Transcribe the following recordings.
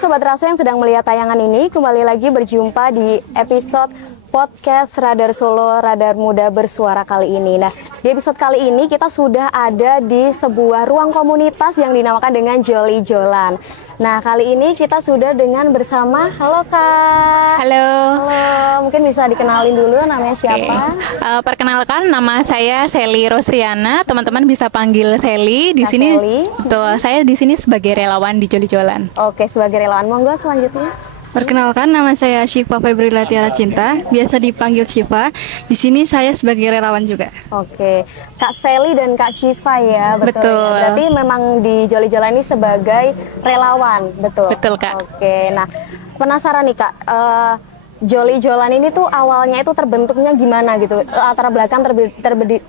Sobat Raso yang sedang melihat tayangan ini, kembali lagi berjumpa di episode podcast Radar Solo, Radar Muda Bersuara kali ini. Nah, di episode kali ini kita sudah ada di sebuah ruang komunitas yang dinamakan dengan Joli Jolan. Nah, kali ini kita sudah dengan bersama, halo Kak. Halo. Halo, mungkin bisa dikenalin dulu namanya siapa? Perkenalkan, nama saya Sally Rosriana. Teman-teman bisa panggil Sally. Di sini, betul. Saya di sini sebagai relawan di Joli Jolan. Oke, sebagai relawan. Monggo selanjutnya. Perkenalkan, nama saya Syifa Febrila Tiara Cinta, biasa dipanggil Syifa. Di sini saya sebagai relawan juga. Oke, Kak Sally dan Kak Syifa ya, betul. Betul. Berarti memang di Joli Jolan ini sebagai relawan, betul? Betul, Kak. Oke, nah penasaran nih Kak, Joli Jolan ini tuh awalnya itu terbentuknya gimana gitu? Latar belakang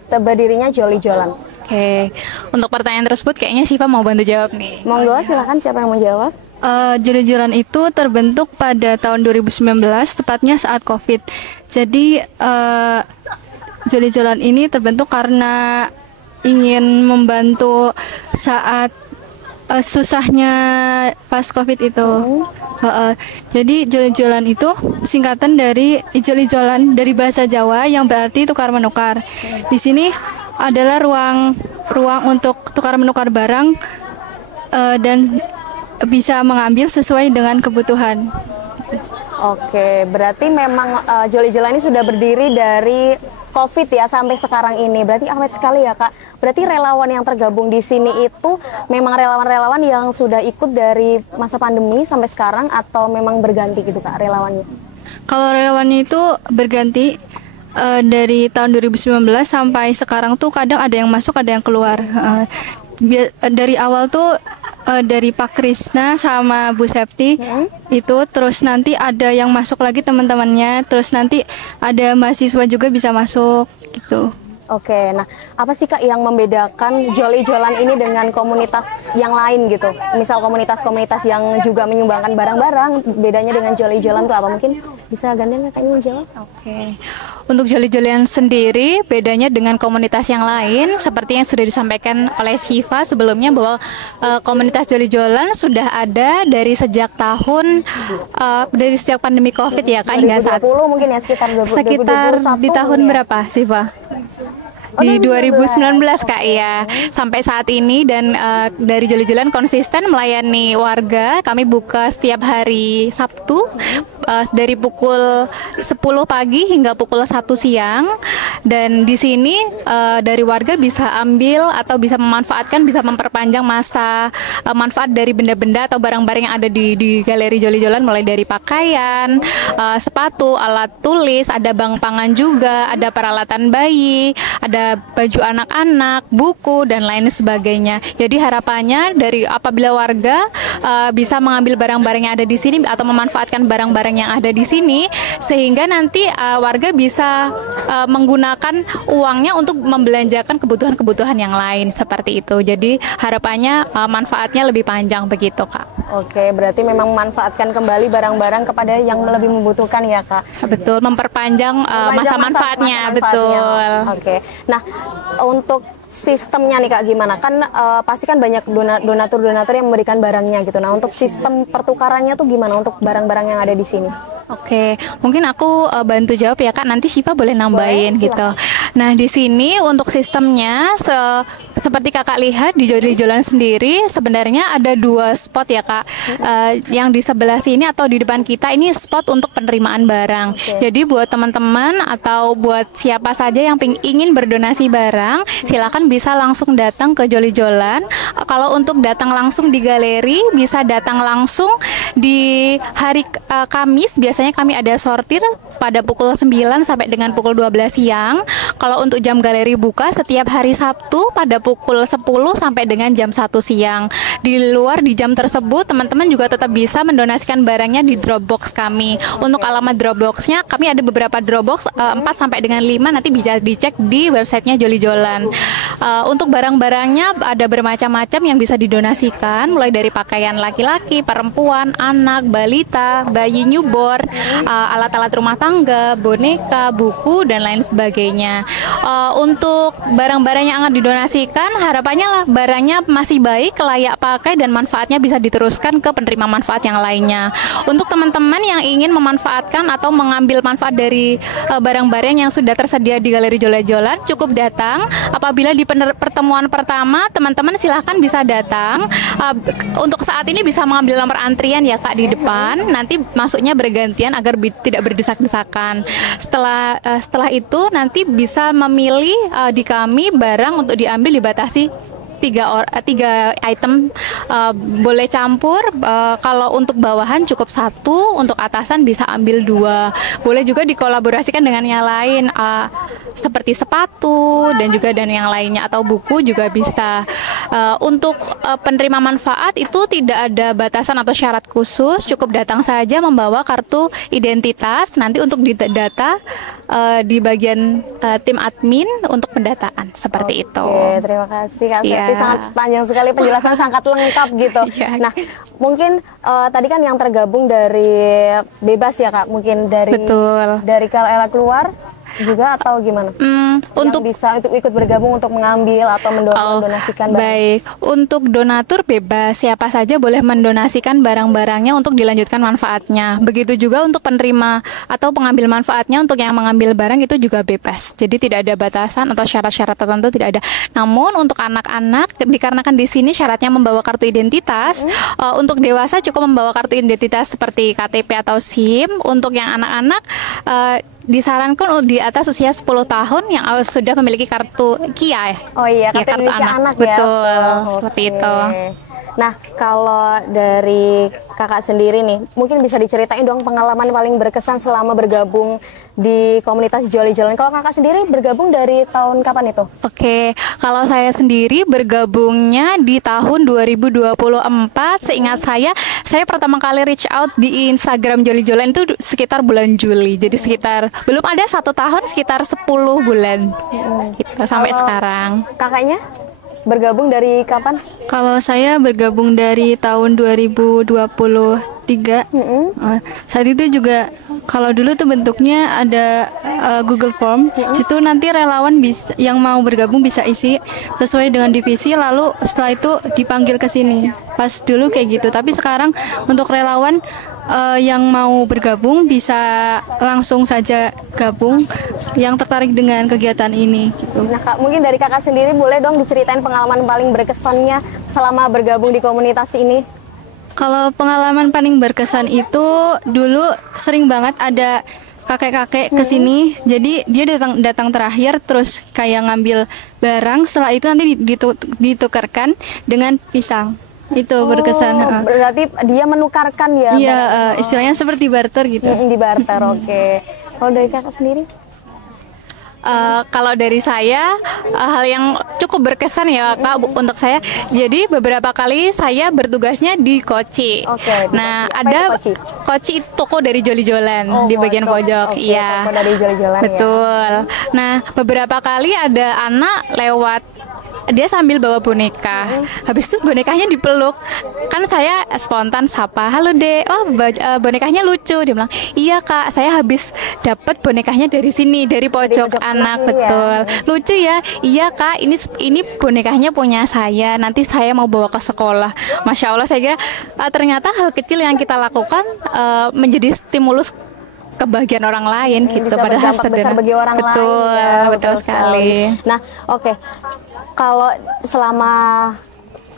terberdirinya Joli Jolan. Oke, untuk pertanyaan tersebut kayaknya Syifa mau bantu jawab nih. Monggo, silakan siapa yang mau jawab? Joli Jolan itu terbentuk pada tahun 2019, tepatnya saat COVID. Jadi Joli Jolan ini terbentuk karena ingin membantu saat susahnya pas COVID itu. Jadi Joli Jolan itu singkatan dari Joli Jolan dari bahasa Jawa yang berarti tukar menukar. Di sini adalah ruang untuk tukar menukar barang dan bisa mengambil sesuai dengan kebutuhan. Oke, berarti memang Joli Jolan ini sudah berdiri dari COVID ya sampai sekarang ini. Berarti awet sekali ya Kak. Berarti relawan yang tergabung di sini itu memang relawan-relawan yang sudah ikut dari masa pandemi sampai sekarang atau memang berganti gitu Kak relawannya? Kalau relawannya itu berganti dari tahun 2019 sampai sekarang tuh kadang ada yang masuk ada yang keluar. Dari awal tuh dari Pak Krisna sama Bu Septi itu, terus nanti ada yang masuk lagi teman-temannya, terus nanti ada mahasiswa juga bisa masuk gitu. Oke, nah apa sih Kak yang membedakan Joli Jolan ini dengan komunitas yang lain gitu? Misal komunitas-komunitas yang juga menyumbangkan barang-barang, bedanya dengan Joli Jolan itu apa? Mungkin bisa gantian Kak ini menjawab? Oke, untuk Joli Jolan sendiri bedanya dengan komunitas yang lain seperti yang sudah disampaikan oleh Syifa sebelumnya bahwa komunitas Joli Jolan sudah ada dari sejak pandemi COVID ya Kak, hingga saat 2020 mungkin ya sekitar 2021 di tahun ya? Berapa Syifa? Di 2019 Kak ya, sampai saat ini. Dan dari Joli Jolan konsisten melayani warga. Kami buka setiap hari Sabtu dari pukul 10 pagi hingga pukul 1 siang. Dan di sini dari warga bisa ambil atau bisa memanfaatkan, bisa memperpanjang masa manfaat dari benda-benda atau barang-barang yang ada di galeri Joli Jolan, mulai dari pakaian, sepatu, alat tulis, ada bank pangan juga, ada peralatan bayi, ada baju anak-anak, buku dan lain sebagainya. Jadi harapannya dari apabila warga bisa mengambil barang-barang yang ada di sini atau memanfaatkan barang-barang yang ada di sini, sehingga nanti warga bisa menggunakan uangnya untuk membelanjakan kebutuhan-kebutuhan yang lain seperti itu. Jadi harapannya manfaatnya lebih panjang begitu Kak. Oke, berarti memang memanfaatkan kembali barang-barang kepada yang lebih membutuhkan ya Kak. Betul, memperpanjang masa manfaatnya, betul. Oke, nah untuk sistemnya nih Kak gimana? Kan pasti kan banyak donatur-donatur yang memberikan barangnya gitu. Nah untuk sistem pertukarannya tuh gimana untuk barang-barang yang ada di sini? Oke, mungkin aku bantu jawab ya Kak. Nanti Syifa boleh nambahin gitu. Nah di sini untuk sistemnya seperti Kakak lihat di Joli Jolan sendiri sebenarnya ada 2 spot ya Kak. Yang di sebelah sini atau di depan kita ini spot untuk penerimaan barang. Jadi buat teman-teman atau buat siapa saja yang ingin berdonasi barang, silakan bisa langsung datang ke Joli Jolan. Kalau untuk datang langsung di galeri, bisa datang langsung di hari Kamis. Biasanya kami ada sortir pada pukul 9 sampai dengan pukul 12 siang. Kalau untuk jam galeri buka setiap hari Sabtu pada pukul 10 sampai dengan jam 1 siang. Di luar di jam tersebut, teman-teman juga tetap bisa mendonasikan barangnya di Dropbox kami. Untuk alamat Dropboxnya, kami ada beberapa Dropbox 4 sampai dengan 5, nanti bisa dicek di websitenya Joli Jolan. Untuk barang-barangnya ada bermacam-macam yang bisa didonasikan, mulai dari pakaian laki-laki, perempuan, anak, balita, bayi newborn, alat-alat rumah tangga, boneka, buku, dan lain sebagainya. Untuk barang-barang yang akan didonasikan dilakukan, harapannya lah barangnya masih baik, layak pakai, dan manfaatnya bisa diteruskan ke penerima manfaat yang lainnya. Untuk teman-teman yang ingin memanfaatkan atau mengambil manfaat dari barang-barang yang sudah tersedia di Galeri Jola-Jolan, cukup datang. Apabila di pertemuan pertama, teman-teman silahkan bisa datang. Untuk saat ini bisa mengambil nomor antrian ya Kak di depan. Nanti masuknya bergantian agar tidak berdesak-desakan. Setelah itu nanti bisa memilih di kami barang untuk diambil dibatasi tiga item, boleh campur. Kalau untuk bawahan cukup satu, untuk atasan bisa ambil 2. Boleh juga dikolaborasikan dengan yang lain, seperti sepatu dan yang lainnya, atau buku juga bisa. Untuk penerima manfaat itu tidak ada batasan atau syarat khusus, cukup datang saja membawa kartu identitas. Nanti untuk didata di bagian tim admin untuk pendataan seperti itu. Oke, terima kasih Kak Septi. Sangat panjang sekali penjelasan, sangat lengkap gitu. Nah, mungkin tadi kan yang tergabung dari bebas ya Kak, mungkin dari KLL keluar juga atau gimana? Untuk bisa ikut bergabung untuk mengambil atau mendonasikan barang. Baik, untuk donatur bebas, siapa saja boleh mendonasikan barang-barangnya untuk dilanjutkan manfaatnya. Begitu juga untuk penerima atau pengambil manfaatnya, untuk yang mengambil barang itu juga bebas. Jadi tidak ada batasan atau syarat-syarat tertentu, tidak ada. Namun untuk anak-anak, dikarenakan di sini syaratnya membawa kartu identitas, untuk dewasa cukup membawa kartu identitas seperti KTP atau SIM. Untuk yang anak-anak disarankan di atas usia 10 tahun yang sudah memiliki kartu KIA. Oh iya, kartu anak ya. Betul, seperti itu. Nah, kalau dari kakak sendiri nih, mungkin bisa diceritain dong pengalaman paling berkesan selama bergabung di komunitas Joli-Jolan. Kalau kakak sendiri bergabung dari tahun kapan itu? Oke, kalau saya sendiri bergabungnya di tahun 2024. Seingat saya pertama kali reach out di Instagram Joli-Jolan itu sekitar bulan Juli. Jadi sekitar, belum ada 1 tahun, sekitar 10 bulan. Gitu, sampai sekarang. Kakaknya? Bergabung dari kapan? Kalau saya bergabung dari tahun 2023. Saat itu juga, kalau dulu tuh bentuknya ada Google Form. Situ nanti relawan yang mau bergabung bisa isi sesuai dengan divisi, lalu setelah itu dipanggil ke sini. Pas dulu kayak gitu. Tapi sekarang untuk relawan yang mau bergabung bisa langsung saja gabung yang tertarik dengan kegiatan ini gitu. Nah Kak, mungkin dari kakak sendiri boleh dong diceritain pengalaman paling berkesannya selama bergabung di komunitas ini? Kalau pengalaman paling berkesan itu dulu sering banget ada kakek-kakek kesini, jadi dia datang terakhir terus kayak ngambil barang, setelah itu nanti ditukarkan dengan pisang. Itu berkesan. Berarti dia menukarkan ya? Iya, istilahnya seperti barter gitu. Di barter, oke. Kalau dari kakak sendiri? Kalau dari saya, hal yang cukup berkesan ya Kak untuk saya. Jadi beberapa kali saya bertugasnya di Koci. Nah, ada Koci toko dari Joli-Jolan di bagian pojok. Iya. Toko dari Joli-Jolan. Betul. Ya. Nah, beberapa kali ada anak lewat, dia sambil bawa boneka. Habis itu bonekanya dipeluk. Kan saya spontan sapa, "Halo Dek, oh bonekanya lucu." Dia bilang, "Iya Kak, saya habis dapat bonekanya dari sini, dari pojok anak." Betul. Ya. Lucu ya? "Iya Kak, ini bonekanya punya saya. Nanti saya mau bawa ke sekolah." Masya Allah, saya kira ternyata hal kecil yang kita lakukan menjadi stimulus kebahagiaan orang lain gitu. Bisa padahal besar bagi orang lain. Betul sekali. Nah, oke. Kalau selama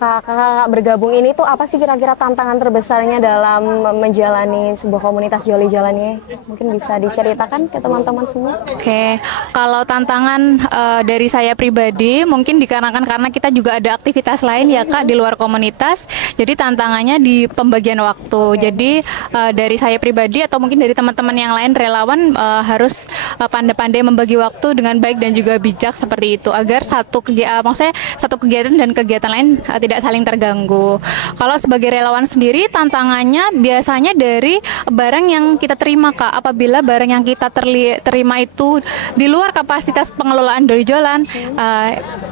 kakak bergabung ini tuh apa sih kira-kira tantangan terbesarnya dalam menjalani sebuah komunitas Joli-Jolan ini? Mungkin bisa diceritakan ke teman-teman semua? Oke, kalau tantangan dari saya pribadi mungkin dikarenakan karena kita juga ada aktivitas lain ya Kak di luar komunitas. Jadi tantangannya di pembagian waktu. Jadi dari saya pribadi atau mungkin dari teman-teman yang lain relawan harus pandai-pandai membagi waktu dengan baik dan juga bijak seperti itu agar satu kegiatan dan kegiatan lain tidak saling terganggu. Kalau sebagai relawan sendiri tantangannya biasanya dari barang yang kita terima Kak. Apabila barang yang kita terima itu di luar kapasitas pengelolaan Joli-Jolan,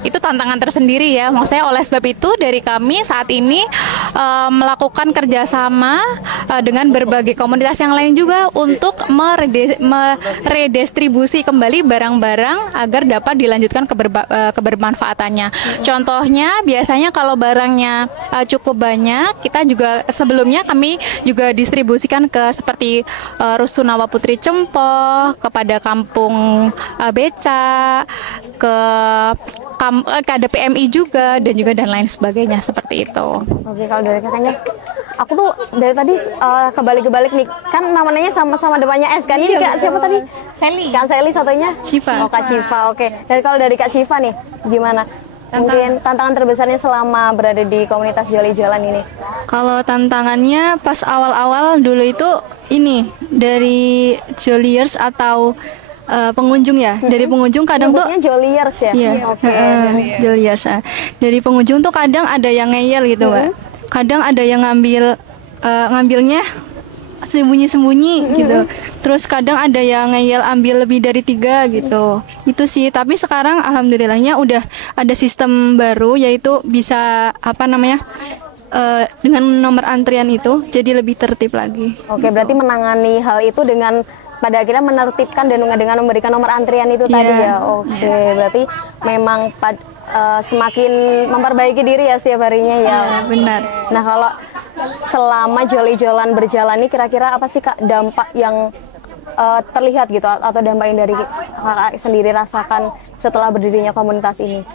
itu tantangan tersendiri ya. Maksudnya oleh sebab itu dari kami saat ini melakukan kerjasama dengan berbagai komunitas yang lain juga untuk meredistribusi kembali barang-barang agar dapat dilanjutkan kebermanfaatannya. Contohnya biasanya kalau barangnya cukup banyak, kita juga sebelumnya kami juga distribusikan ke seperti Rusunawa Putri Cempo, kepada Kampung Beca, ke KDPMI juga dan lain sebagainya seperti itu. Oke, kalau dari kakaknya, aku tuh dari tadi kebalik-kebalik nih, kan namanya sama-sama depannya S kan? Ini Kak siapa tadi? Sally. Kak Sally, satunya? Syifa. Oh, Kak Syifa, oke. Dan kalau dari Kak Syifa nih, gimana? Mungkin tantangan terbesarnya selama berada di komunitas Joli Jalan ini? Kalau tantangannya pas awal-awal dulu itu ini dari Joliers atau pengunjung ya. Dari pengunjung kadang tuh Nyebutnya Joliers ya? iya, Oke. Joliers. Dari pengunjung tuh kadang ada yang ngeyel gitu, Mbak. Kadang ada yang ngambilnya sembunyi-sembunyi gitu. Terus kadang ada yang ngeyel ambil lebih dari 3 gitu. Itu sih. Tapi sekarang alhamdulillahnya udah ada sistem baru, yaitu bisa dengan nomor antrian itu jadi lebih tertib lagi. Oke, berarti menangani hal itu dengan pada akhirnya menertibkan dan dengan memberikan nomor antrian itu tadi ya. Oke, berarti memang semakin memperbaiki diri ya setiap harinya ya. Benar. Nah, kalau selama Joli Jalan berjalan ini kira-kira apa sih Kak dampak yang terlihat gitu atau dampak yang dari Kakak sendiri rasakan setelah berdirinya komunitas ini?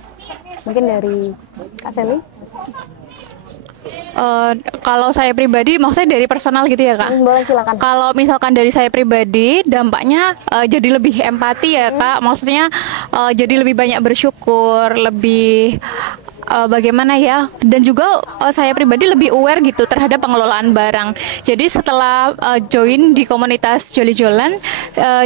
Mungkin dari Kak Sally? Kalau saya pribadi, maksudnya dari personal gitu ya Kak? Boleh, silakan. Kalau misalkan dari saya pribadi, dampaknya jadi lebih empati ya Kak. Maksudnya jadi lebih banyak bersyukur, lebih bagaimana ya, dan juga saya pribadi lebih aware gitu terhadap pengelolaan barang. Jadi setelah join di komunitas Joli Jolan,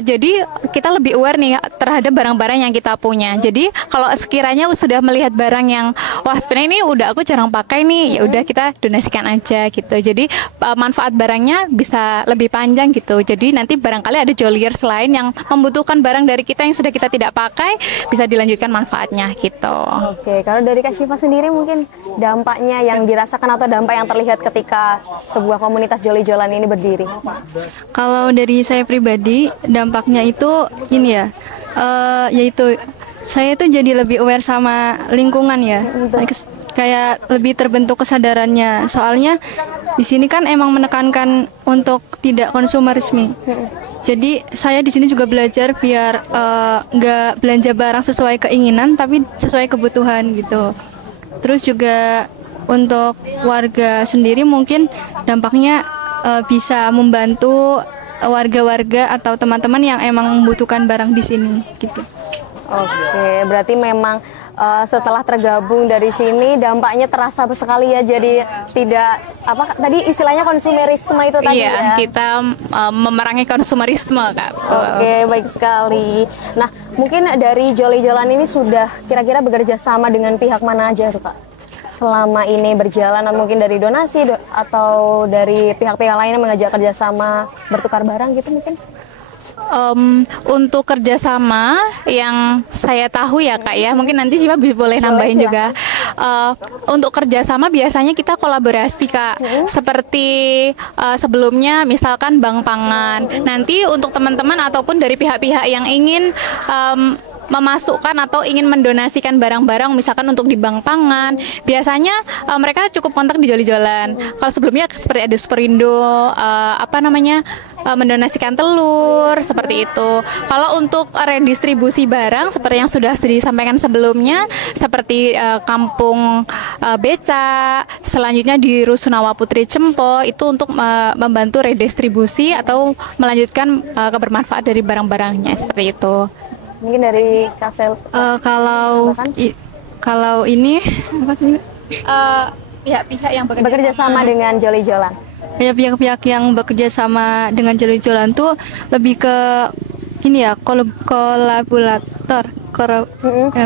jadi kita lebih aware nih terhadap barang-barang yang kita punya. Jadi kalau sekiranya sudah melihat barang yang wah sebenarnya ini udah aku jarang pakai nih, ya udah kita donasikan aja gitu. Jadi manfaat barangnya bisa lebih panjang gitu. Jadi nanti barangkali ada Joliers lain yang membutuhkan barang dari kita yang sudah kita tidak pakai, bisa dilanjutkan manfaatnya gitu. Oke, kalau dari Kak Syifa sendiri mungkin dampaknya yang dirasakan atau dampak yang terlihat ketika sebuah komunitas Joli Jalan ini berdiri? Kalau dari saya pribadi, dampaknya itu ini ya, yaitu saya itu jadi lebih aware sama lingkungan ya. Kayak lebih terbentuk kesadarannya. Soalnya di sini kan emang menekankan untuk tidak konsumerisme. Jadi saya di sini juga belajar biar nggak belanja barang sesuai keinginan, tapi sesuai kebutuhan gitu. Terus juga untuk warga sendiri mungkin dampaknya bisa membantu warga-warga atau teman-teman yang emang membutuhkan barang di sini gitu. Oke, berarti memang setelah tergabung dari sini dampaknya terasa sekali ya. Jadi tidak tadi istilahnya konsumerisme itu tadi ya. Kita memerangi konsumerisme Kak. Oke, baik sekali. Nah, mungkin dari Joli Jalan ini sudah kira-kira bekerja sama dengan pihak mana aja tuh Kak? Selama ini berjalan, mungkin dari donasi atau dari pihak-pihak lain yang mengajak kerjasama bertukar barang gitu mungkin? Untuk kerjasama yang saya tahu ya Kak ya, mungkin nanti Cipa boleh nambahin juga. Untuk kerjasama biasanya kita kolaborasi Kak, seperti sebelumnya misalkan Bank Pangan. Nanti untuk teman-teman ataupun dari pihak-pihak yang ingin memasukkan atau ingin mendonasikan barang-barang misalkan untuk di Bank Pangan, biasanya mereka cukup kontak di Joli Jalan. Kalau sebelumnya seperti ada Superindo, mendonasikan telur seperti itu. Kalau untuk redistribusi barang seperti yang sudah disampaikan sebelumnya, seperti Kampung Beca, selanjutnya di Rusunawa Putri Cempo, itu untuk membantu redistribusi atau melanjutkan kebermanfaat dari barang-barangnya seperti itu. Mungkin dari Kasel. Kalau ini pihak-pihak yang bekerja sama dengan Joli Jalan. Ya, pihak-pihak yang bekerja sama dengan Joli Jalan tuh lebih ke ini ya, kolaborator,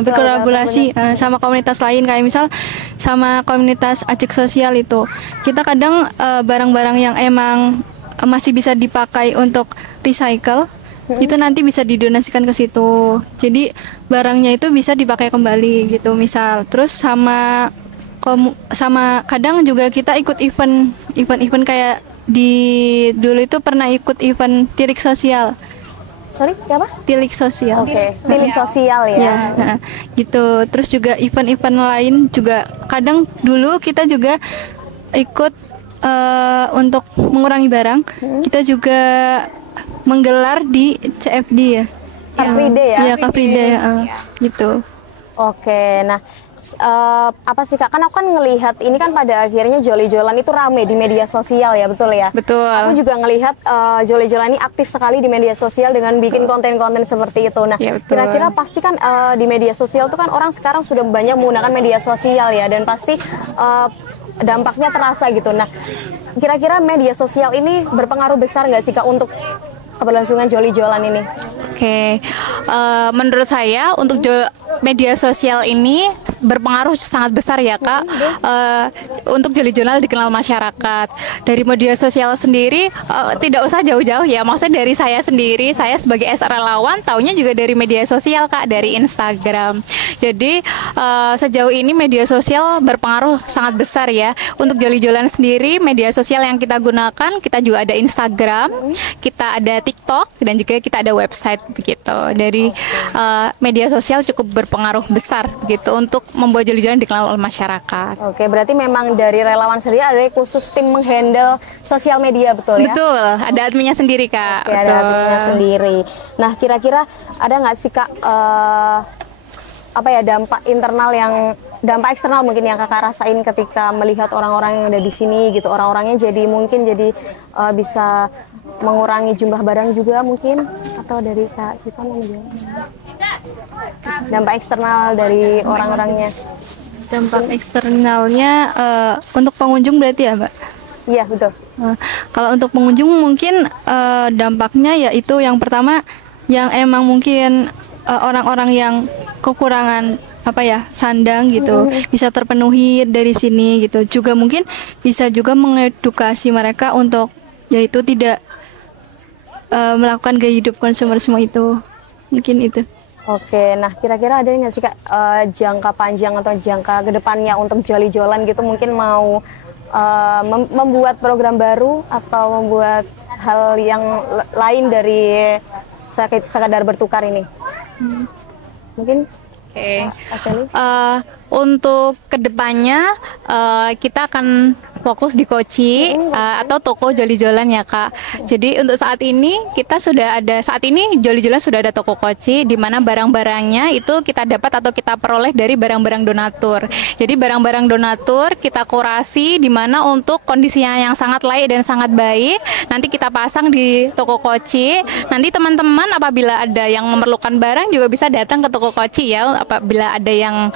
berkolaborasi sama komunitas lain, kayak misal sama komunitas Ajik Sosial itu. Kita kadang barang-barang yang emang masih bisa dipakai untuk recycle, itu nanti bisa didonasikan ke situ. Jadi barangnya itu bisa dipakai kembali gitu misal. Terus sama sama kadang juga kita ikut event kayak dulu itu pernah ikut event tilik sosial. Sorry, apa? Tilik sosial. Oke, tilik sosial ya. Ya, nah, gitu. Terus juga event-event lain juga kadang dulu kita juga ikut untuk mengurangi barang. Kita juga menggelar di CFD ya. Car Free Day ya? Iya, Car Free Day, gitu. Oke, nah apa sih Kak? Kan aku kan ngelihat ini kan pada akhirnya Jolly Jolan itu rame di media sosial ya, betul ya? Betul. Aku juga ngelihat Jolly Jolan ini aktif sekali di media sosial dengan bikin konten-konten seperti itu. Nah, Ya, betul. kira-kira pasti kan di media sosial tuh kan orang sekarang sudah banyak menggunakan media sosial ya, dan pasti dampaknya terasa gitu. Nah, kira-kira media sosial ini berpengaruh besar nggak sih Kak untuk keberlangsungan Jolly Jolan ini? Oke, menurut saya untuk media sosial ini berpengaruh sangat besar ya Kak, untuk Jolly Jolan dikenal masyarakat. Dari media sosial sendiri tidak usah jauh-jauh ya, maksudnya dari saya sendiri, saya sebagai SR relawan taunya juga dari media sosial Kak, dari Instagram. Jadi sejauh ini media sosial berpengaruh sangat besar ya. Untuk Jolly Jolan sendiri, media sosial yang kita gunakan, kita juga ada Instagram, kita ada TikTok, dan juga kita ada website begitu. Dari media sosial cukup berpengaruh besar begitu untuk membuat Jolly Jolan dikenal oleh masyarakat. Oke, berarti memang dari relawan sendiri ada khusus tim menghandle sosial media, betul ya? Betul, ada adminnya sendiri Kak. Oke, ada adminnya sendiri. Nah, kira-kira ada nggak sih Kak apa ya dampak eksternal mungkin yang Kakak rasain ketika melihat orang-orang yang ada di sini gitu, orang-orangnya jadi mungkin bisa mengurangi jumlah barang juga mungkin, atau dari Kak Syifa mau menjawab? Dampak eksternal dari orang-orangnya. Dampak eksternalnya untuk pengunjung berarti ya, Mbak? Iya, betul. Kalau untuk pengunjung mungkin dampaknya yaitu yang pertama yang emang mungkin orang-orang yang kekurangan sandang gitu bisa terpenuhi dari sini gitu. Juga mungkin bisa juga mengedukasi mereka untuk yaitu tidak melakukan gaya hidup konsumerisme itu. Mungkin itu. Oke, nah kira-kira ada nggak sih Kak jangka panjang atau jangka kedepannya untuk Jolly Jolan gitu, mungkin mau membuat program baru atau membuat hal yang lain dari sekadar bertukar ini? Mungkin Oke. Untuk kedepannya kita akan fokus di Koci atau toko Jolly Jolan ya Kak. Jadi untuk saat ini Jolly Jolan sudah ada toko Koci di mana barang-barangnya itu kita dapat atau kita peroleh dari barang-barang donatur. Jadi barang-barang donatur kita kurasi di mana untuk kondisinya yang sangat layak dan sangat baik nanti kita pasang di toko Koci. Nanti teman-teman apabila ada yang memerlukan barang juga bisa datang ke toko Koci ya. Apabila ada yang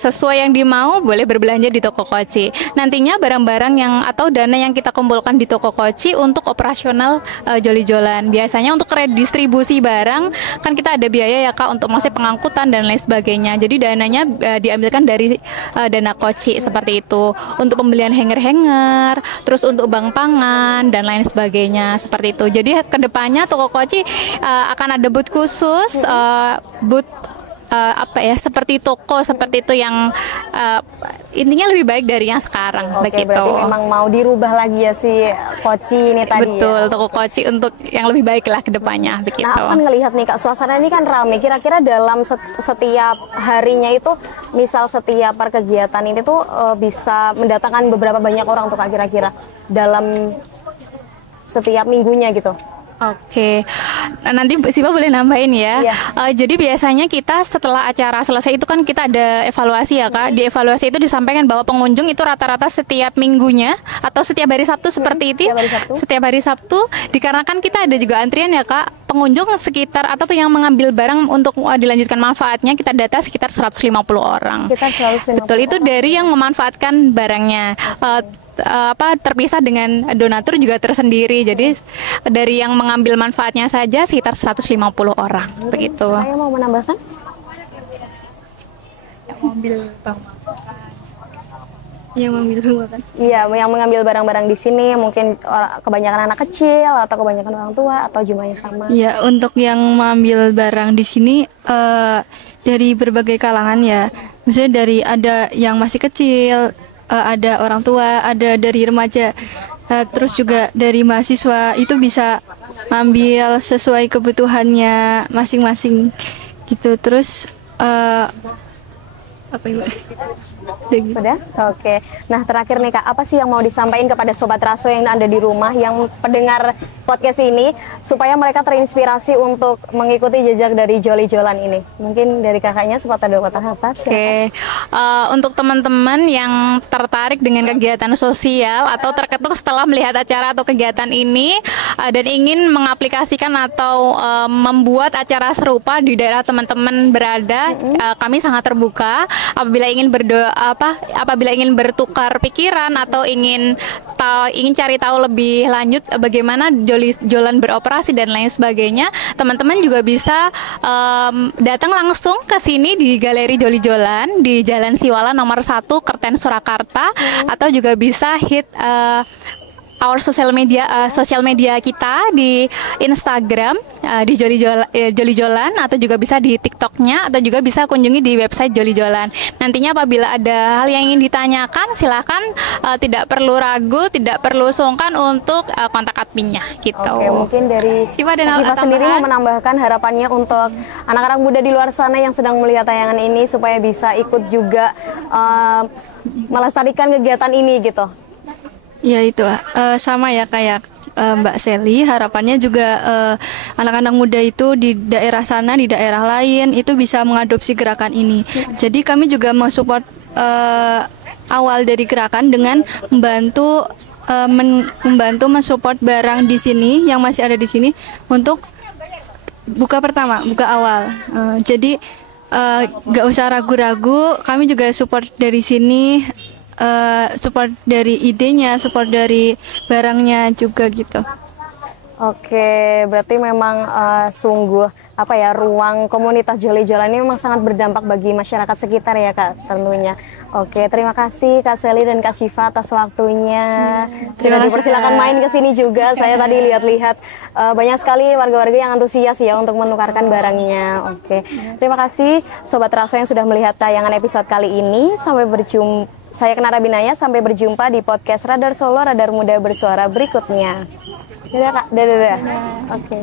sesuai yang dimau boleh berbelanja di toko Koci. Nantinya barang-barang yang atau dana yang kita kumpulkan di toko Koci untuk operasional Jolly Jolan. Biasanya untuk redistribusi barang kan kita ada biaya ya Kak untuk masih pengangkutan dan lain sebagainya. Jadi dananya diambilkan dari dana Koci seperti itu. Untuk pembelian hanger-hanger, terus untuk bank pangan dan lain sebagainya seperti itu. Jadi kedepannya toko Koci akan ada booth khusus, seperti toko seperti itu yang intinya lebih baik dari yang sekarang. Oke, begitu. Berarti memang mau dirubah lagi ya si Koci ini tadi. Betul, ya? toko Koci untuk yang lebih baik lah ke depannya begitu. Nah, aku kan ngelihat nih Kak, suasana ini kan ramai. Kira-kira dalam setiap harinya itu, misal setiap perkegiatan ini tuh bisa mendatangkan beberapa banyak orang tuh Kak, kira-kira dalam setiap minggunya gitu. Oke, nanti Siva boleh nambahin ya. Iya. Jadi biasanya kita setelah acara selesai itu kan kita ada evaluasi ya Kak. Di evaluasi itu disampaikan bahwa pengunjung itu rata-rata setiap minggunya atau setiap hari Sabtu seperti itu. Setiap hari Sabtu. Dikarenakan kita ada juga antrian ya Kak. Pengunjung sekitar atau yang mengambil barang untuk dilanjutkan manfaatnya kita data sekitar 150 orang. Sekitar 150 Betul, itu dari yang memanfaatkan barangnya. Terpisah dengan donatur juga tersendiri. Jadi dari yang mengambil manfaatnya saja sekitar 150 orang begitu. Saya mau menambahkan? Yang mengambil Iya, yang mengambil barang-barang di sini mungkin kebanyakan anak kecil atau kebanyakan orang tua atau jumlahnya sama. Iya, untuk yang mengambil barang di sini dari berbagai kalangan ya. Misalnya dari ada yang masih kecil, ada orang tua, ada dari remaja, terus juga dari mahasiswa. Itu bisa ambil sesuai kebutuhannya masing-masing gitu. Terus apa Ibu? Udah? Oke. Nah, terakhir nih Kak, apa sih yang mau disampaikan kepada Sobat Raso yang ada di rumah, yang pendengar podcast ini, supaya mereka terinspirasi untuk mengikuti jejak dari Joli Jolan ini? Mungkin dari kakaknya sepatah dua patah kata. Oke. Untuk teman-teman yang tertarik dengan kegiatan sosial atau terketuk setelah melihat acara atau kegiatan ini dan ingin mengaplikasikan atau membuat acara serupa di daerah teman-teman berada, kami sangat terbuka apabila ingin bertukar pikiran atau ingin cari tahu lebih lanjut bagaimana Joli Jolan beroperasi dan lain sebagainya, teman-teman juga bisa datang langsung ke sini di Galeri Joli Jolan di Jalan Siwala nomor 1 Kerten Surakarta, atau juga bisa hit our social media kita di Instagram di Joli Jolan, atau juga bisa di TikToknya, atau juga bisa kunjungi di website Joli Jolan. Nantinya apabila ada hal yang ingin ditanyakan, silakan tidak perlu ragu, tidak perlu sungkan untuk kontak adminnya gitu. Oke, mungkin dari Siva sendiri mau menambahkan harapannya untuk anak-anak muda di luar sana yang sedang melihat tayangan ini supaya bisa ikut juga melestarikan kegiatan ini gitu. Ya itu sama ya kayak Mbak Sally, harapannya juga anak-anak muda itu di daerah sana, di daerah lain itu bisa mengadopsi gerakan ini. Jadi kami juga mensupport awal dari gerakan dengan membantu mensupport barang di sini yang masih ada di sini untuk buka awal. Jadi gak usah ragu-ragu, kami juga support dari sini. Support dari idenya, support dari barangnya juga gitu. Oke, berarti memang sungguh ruang komunitas Joli Jolan ini memang sangat berdampak bagi masyarakat sekitar ya Kak tentunya. Oke, terima kasih Kak Sally dan Kak Siva atas waktunya. Sudah dipersilakan main ke sini juga. Saya tadi lihat-lihat banyak sekali warga-warga yang antusias ya untuk menukarkan barangnya. Oke, terima kasih Sobat Raso yang sudah melihat tayangan episode kali ini. Sampai berjumpa. Saya Kenara Binaya, sampai berjumpa di podcast Radar Solo, Radar Muda Bersuara berikutnya. Dadah Kak, dadah. Oke.